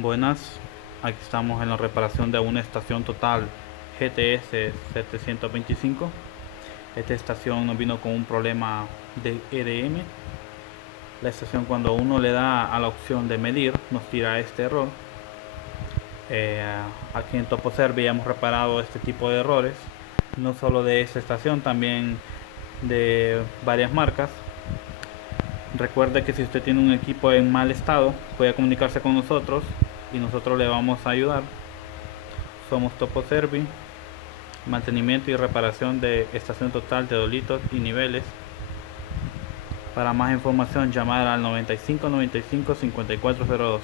Buenas, aquí estamos en la reparación de una estación total GTS 725. Esta estación nos vino con un problema de EDM. La estación, cuando uno le da a la opción de medir, nos tira este error. Eh, Aquí en TopoServi hemos reparado este tipo de errores, no solo de esta estación, también de varias marcas. Recuerde que si usted tiene un equipo en mal estado, puede comunicarse con nosotros y nosotros le vamos a ayudar. Somos TopoServi, mantenimiento y reparación de estación total, teodolitos y niveles. Para más información, llamar al 95 95 5402.